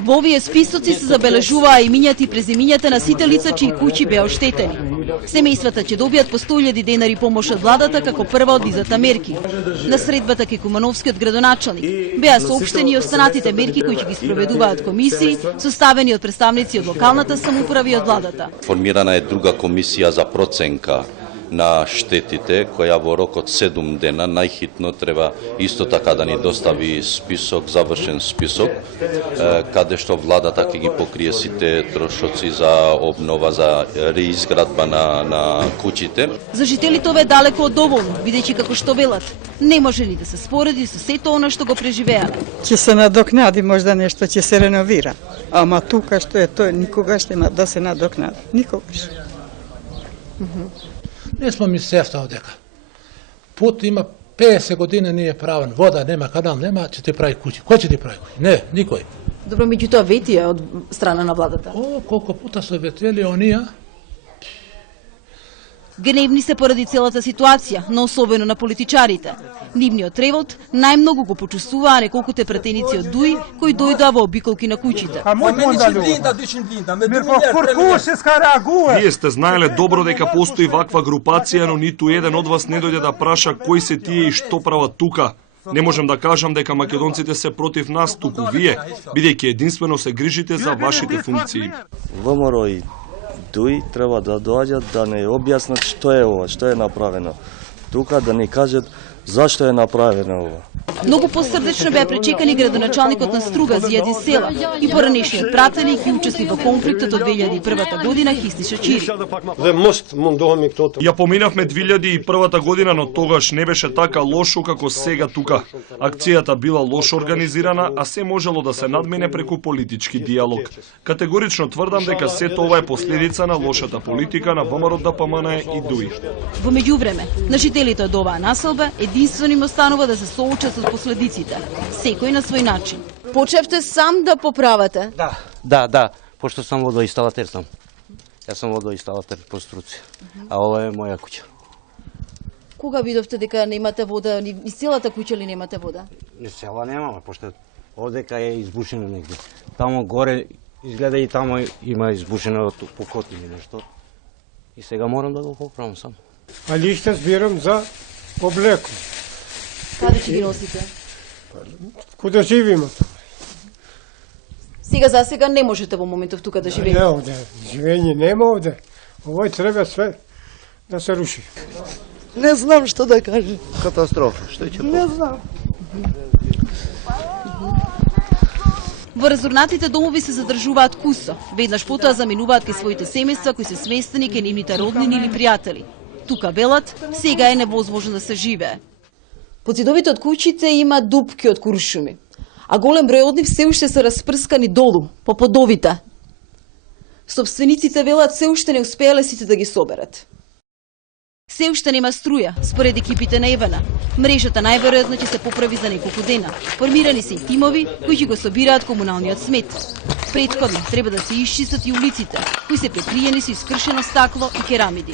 Во овие списоци се забележуваа имињата и презимињата на сите лица чии куќи беа оштетени. Семејствата ќе добијат по 100.000 денари помош од владата како прва од низата мерки. На средбата кај Кумановскиот градоначалник беа соопштени и останатите мерки кои ќе ги спроведуваат комисии, составени од представници од локалната самоуправа и од владата. Формирана е друга комисија за проценка на штетите, која во рок од 7 дена најхитно треба исто така да ни достави список, завршен список, каде што владата ќе ги покрие сите трошоци за обнова, за реизградба на куќите. За жителите ова е далеко од доволно, бидејќи како што велат, не може ни да се спореди со сето она што го преживеа. Ќе се надокнади, можда нешто ќе се реновира, ама тука што е тој никогаш нема да се надокнади, никогаш. Не смо ми севта одека. Пут има 50 години не е правен, вода нема, канал нема, ќе ти прави куќи. Кој ќе ти прави куќи? Не, никој. Добро, меѓутоа ветија од страна на владата. Колку пута се ветели онија. Гневни се поради целата ситуација, но особено на политичарите. Нивниот револт најмногу го почувствуваа неколкуте пратеници од ДУИ кои дојдоа во обиколки на куќите. Вие сте знаеле добро дека постои ваква групација, но ниту еден од вас не дојде да праша кои се тие и што прават тука. Не можем да кажам дека македонците се против нас, туку вие, бидејќи единствено се грижите за вашите функции. ВМРО и ДУИ треба да доаѓат да не објаснат што е ова, што е направено. Тука да ни кажат зашто е направено ова. Многу посрдечно беа пречекани градоначалникот на Струга Зијадин Села и поранешниот пратеник и учесник во конфликтот од 2001 година Хисни Шачири. Ја поминавме 2001 година, но тогаш не беше така лошо како сега тука. Акцијата била лошо организирана, а се можело да се надмине преку политички диалог. Категорично тврдам дека сето ова е последица на лошата политика на ВМРО-ДПМН и ДУИ. Во меѓувреме, на жителите од оваа населба единствено им останува да се соочат со последиците, секој на свој начин. Почевте сам да поправате? Да, пошто сам водоинсталатер сам. Јас сум водоинсталатер по струци, а ова е моја куќа. Кога видовте дека немате вода, ни целата куќа ли немате вода? Не цела немаме, пошто одека е избушено негде. Тамо горе изгледа и тамо има избушено од покотини нешто. И сега морам да го поправам сам. А лиште збирам за облекло. Каде ќе ги носите? Куда живиме? За сега не можете во моментов тука да живеете. Не овде, живење нема овде. Овој треба све да се руши. Не знам што да кажам. Катастрофа, што ќе Не знам. Во разорнатите домови се задржуваат кусо. Веднаш потоа заминуваат кај своите семејства кои се сместени кај нивните роднини или пријатели. Тука велат, сега е невозможно да се живее. Под зидовите од куќите има дупки од куршуми, а голем број од нив се уште се распрскани долу, по подовите. Собствениците велат се уште не успеале сите да ги соберат. Се уште нема струја, според екипите на Евана. Мрежата најверојатно ќе се поправи за неколку дена. Формирани се и тимови кои ќе го собираат комуналниот смет. Претходно треба да се исчистат и улиците, кои се прекриени со искршено стакло и керамиди.